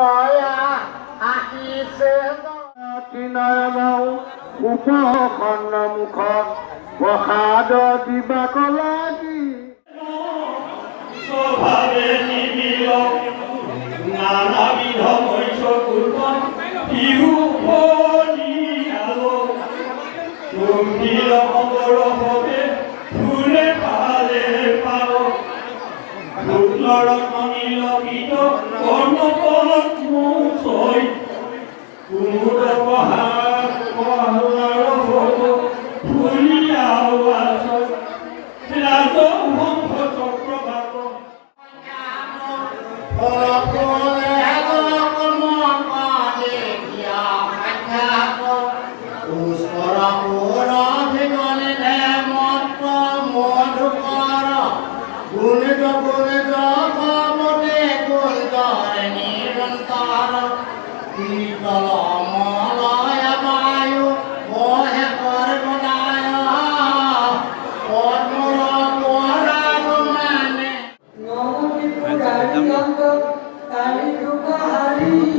কয়া আহিছে কিনাৰমাও উপসন্ন মুখত প্ৰসাদ দিবাক লাগি স্বভাৱে নিবিল নানাবিধ মৈছ কুৰ্বন বিহু গম্ভীৰ খবৰ হবে ফুলে পালে পাও ফুলৰ অনিল গীত কৰ্ণপত মৌচৈ কুমুদ পহাৰৰ হ'ব ফুলিয়াও আচল ৰাজবংশ চক্ৰবাক Hari